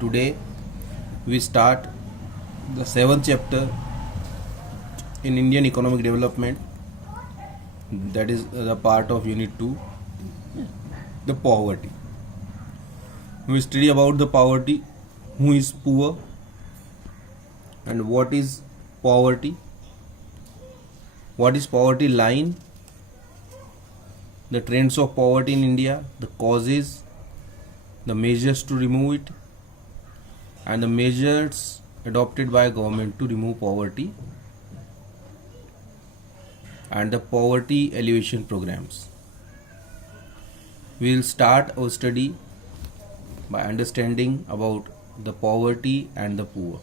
Today we start the seventh chapter in Indian economic development, that is the part of Unit 2, the poverty. We study about the poverty, who is poor and what is poverty line, the trends of poverty in India, the causes, the measures to remove it, and the measures adopted by government to remove poverty, and the poverty alleviation programs. We will start our study by understanding about the poverty and the poor.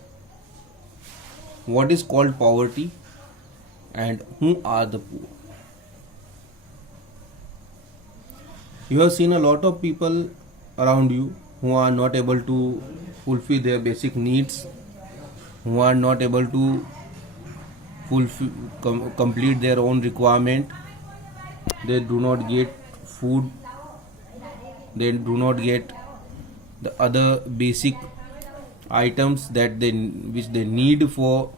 What is called poverty and who are the poor? You have seen a lot of people around you who are not able to fulfill their basic needs, who are not able to complete their own requirement. They do not get food, they do not get the other basic items which they need for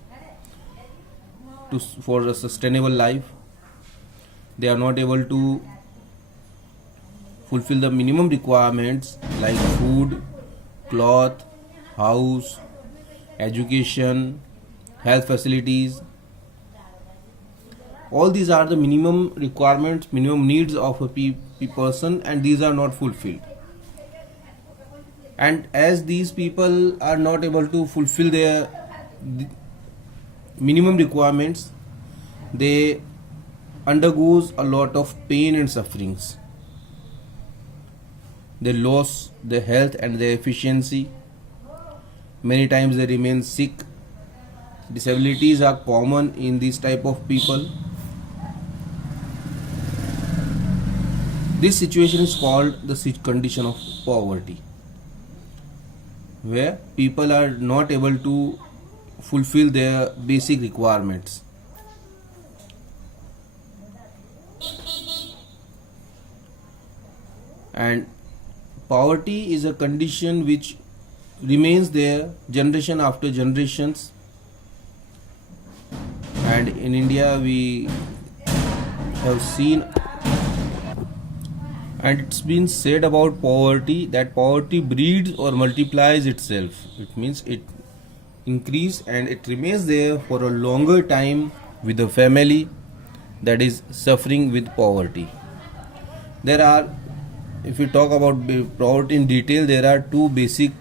a sustainable life. They are not able to fulfill the minimum requirements like food, cloth, house, education, health facilities. All these are the minimum requirements, minimum needs of a person, and these are not fulfilled. And as these people are not able to fulfill their minimum requirements, they undergoes a lot of pain and sufferings. They lose their health and their efficiency. Many times they remain sick. Disabilities are common in this type of people. This situation is called the condition of poverty, where people are not able to fulfill their basic requirements. And poverty is a condition which remains there generation after generations. And in India we have seen, and it's been said about poverty that poverty breeds or multiplies itself. It means it increases and it remains there for a longer time with the family that is suffering with poverty. If we talk about poverty in detail, there are two basic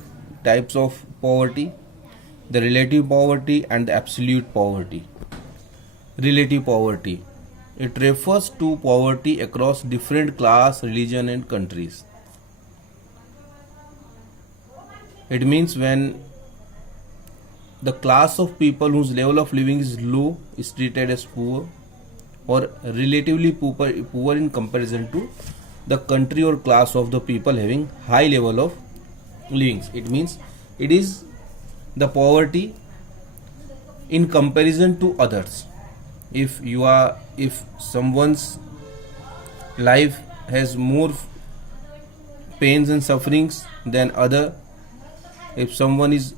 types of poverty: the relative poverty and the absolute poverty. Relative poverty, it refers to poverty across different class, religion and countries. It means when the class of people whose level of living is low is treated as poor, or relatively poor in comparison to the country or class of the people having high level of living. It means it is the poverty in comparison to others. If someone's life has more pains and sufferings than other, if someone is,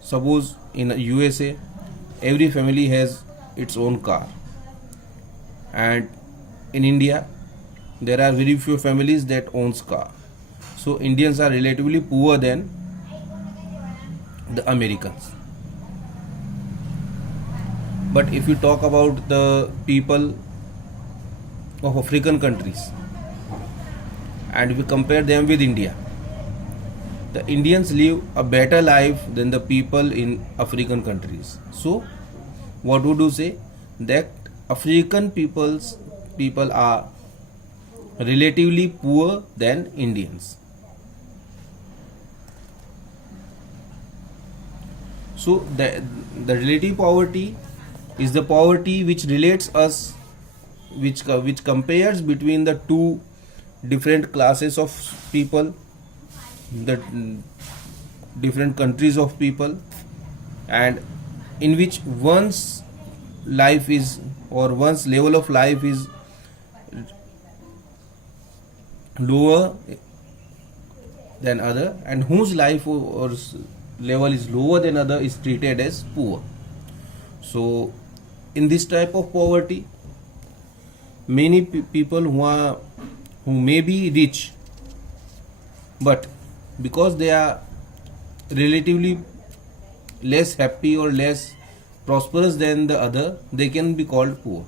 suppose in USA, every family has its own car, and in India there are very few families that owns car. So Indians are relatively poorer than the Americans. But if you talk about the people of African countries and if we compare them with India, the Indians live a better life than the people in African countries. So what would you say? That African people are relatively poor than Indians. So the relative poverty is the poverty which relates us, which compares between the two different classes of people, the different countries of people, and in which one's life is, or one's level of life is lower than other, and whose life or level is lower than other is treated as poor. So in this type of poverty, many people who may be rich, but because they are relatively less happy or less prosperous than the other, they can be called poor.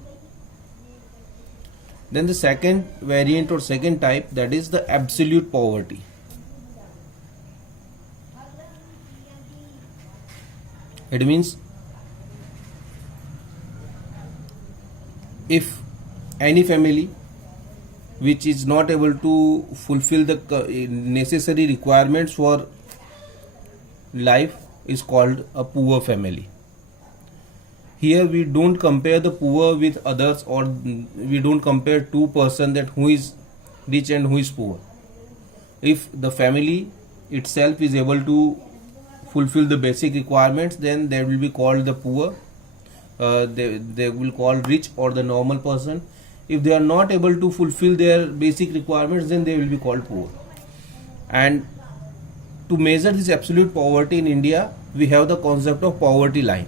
Then the second variant or second type, that is the absolute poverty. It means if any family which is not able to fulfill the necessary requirements for life is called a poor family. Here we don't compare the poor with others, or we don't compare two person that who is rich and who is poor. If the family itself is able to fulfill the basic requirements, then they will be called the poor. They will call rich or the normal person. If they are not able to fulfill their basic requirements, then they will be called poor. And to measure this absolute poverty in India, we have the concept of poverty line.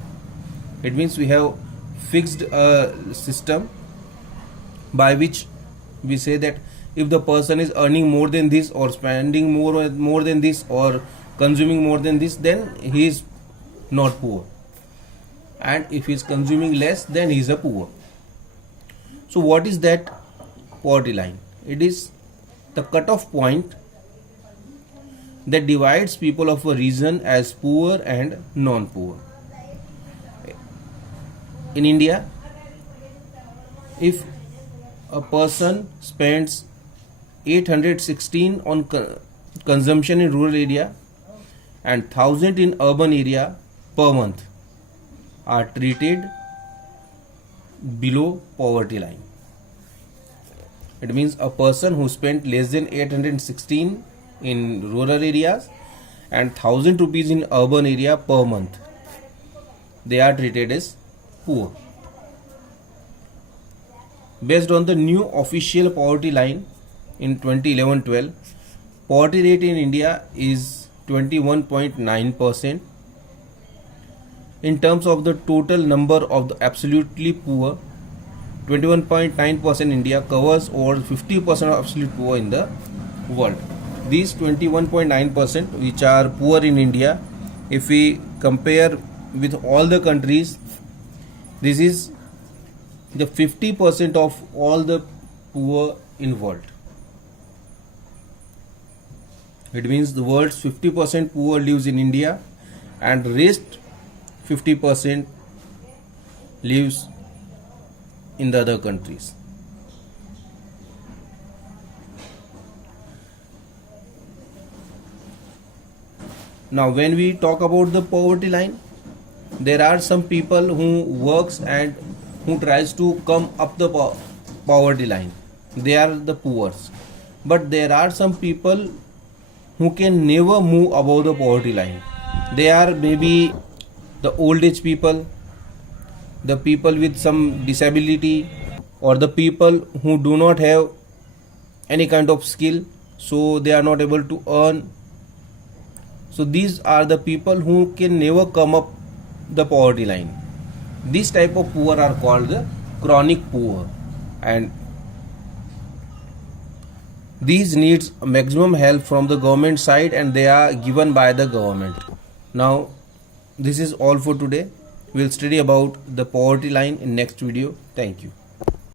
It means we have fixed system by which we say that if the person is earning more than this, or spending more than this, or consuming more than this, then he is not poor. And if he is consuming less, then he is a poor. So what is that poverty line? It is the cutoff point that divides people of a region as poor and non-poor. In India, if a person spends 816 on consumption in rural area and 1000 in urban area per month, are treated below poverty line. It means a person who spent less than 816 in rural areas and 1000 rupees in urban area per month, they are treated as poor. Based on the new official poverty line in 2011-12, poverty rate in India is 21.9%. In terms of the total number of the absolutely poor, 21.9% India covers over 50% of absolute poor in the world. These 21.9% which are poor in India, if we compare with all the countries, this is the 50% of all the poor in world. It means the world's 50% poor lives in India, and rest 50% lives in the other countries. Now when we talk about the poverty line, there are some people who works and who tries to come up the poverty line. They are the poor. But there are some people who can never move above the poverty line. They are maybe the old age people, the people with some disability, or the people who do not have any kind of skill, so they are not able to earn. So these are the people who can never come up the poverty line. This type of poor are called the chronic poor, and these needs maximum help from the government side, and they are given by the government. Now this is all for today. We'll study about the poverty line in next video. Thank you.